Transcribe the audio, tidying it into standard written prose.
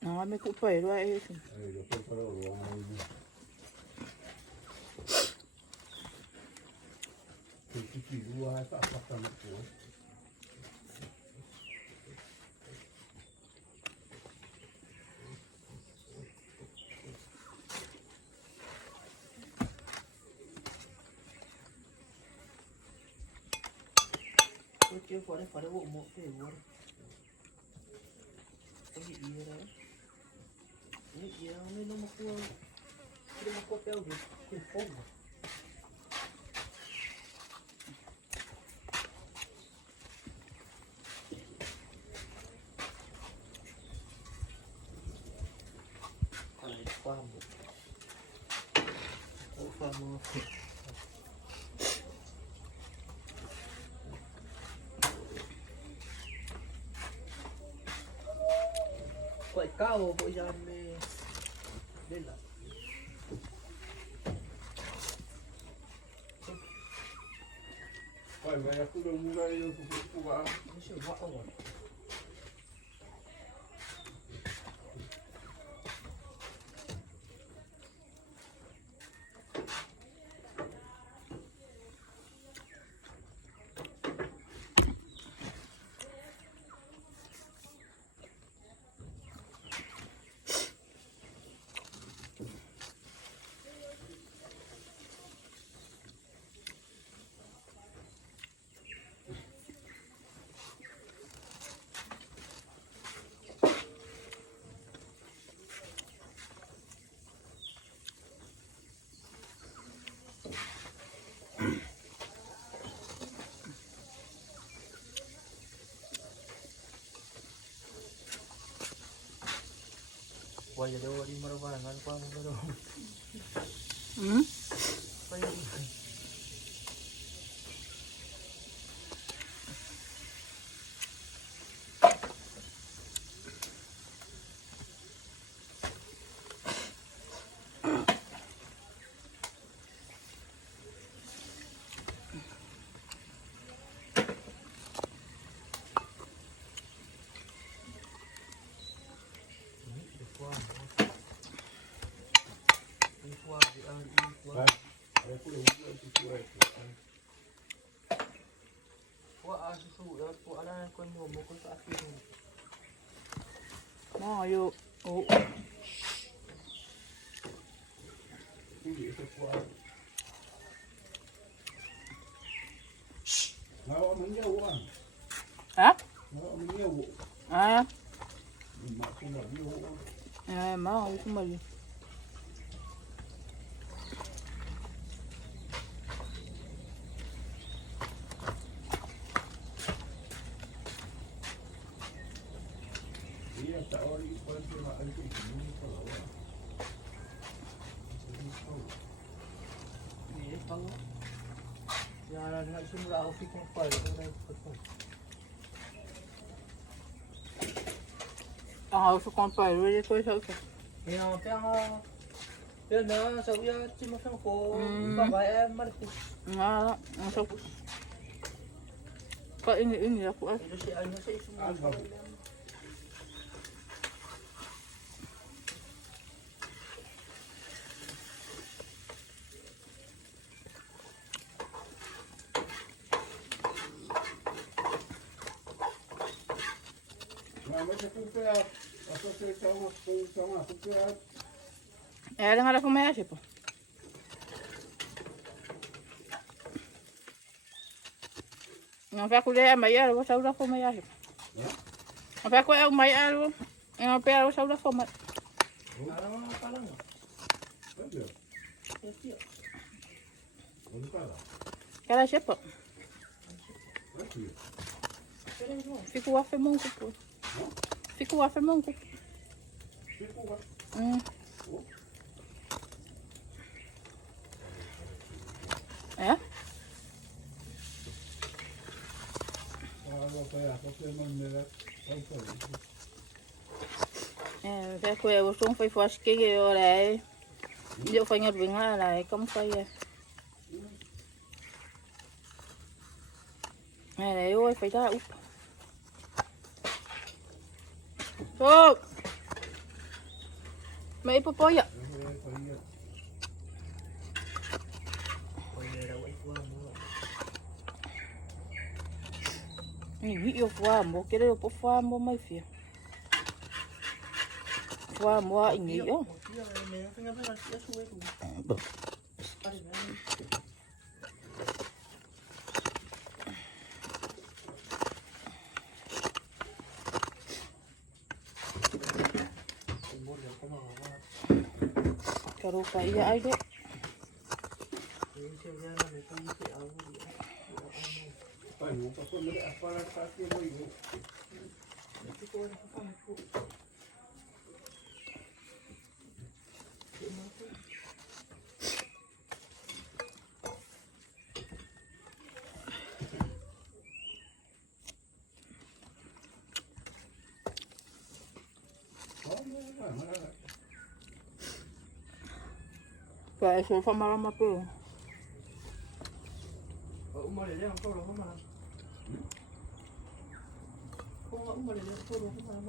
Nó mới cũng phải rồi. Chưa có đấy bộ một cái luôn. Có gì đấy. Ini dia ni nama aku pel di fogo. Kalau kamu, kamu. Quậy cao bộ giam đây là phải mày cứ đừng gây phụ bà nó sẽ vỡ rồi. Quay giờ đâu đi mà đâu phải ngăn qua đâu đâu. Quay đi. Nó vô. Hả? À. À, má ơi, chúng mình. Giờ lại xung rau phi con phơi ở đây. Phi con phơi rồi tôi sợ kìa. Thì nó cái nó sao giờ chỉ một thằng cô bà vợ em mất đi. Nó sao có ý nghĩa của anh. Nó sẽ xung rau. Ela não vai tipo. Não vai colher a meia, eu vou sair da fome aí. Não vai colher a meia, eu não pego, eu sair da fome. Ela tipo. Fico a femonco, pô. Fico a femonco. É? Cái quê của chúng phải phơi cái gì ở đây, giờ phải nhặt bình hoa này không phải này đấy ôi phải ra úp Sok. May ipopoya. Ini yo fuamo, quero po fuamo mai fia. Fuamo a ini yo. Karo pa iya ay do. Ay, mo pa ko mali para sa akin mo imo. Kaya so fa marama po. Umalele ang toro ko man. Kung umalele ang toro ko man.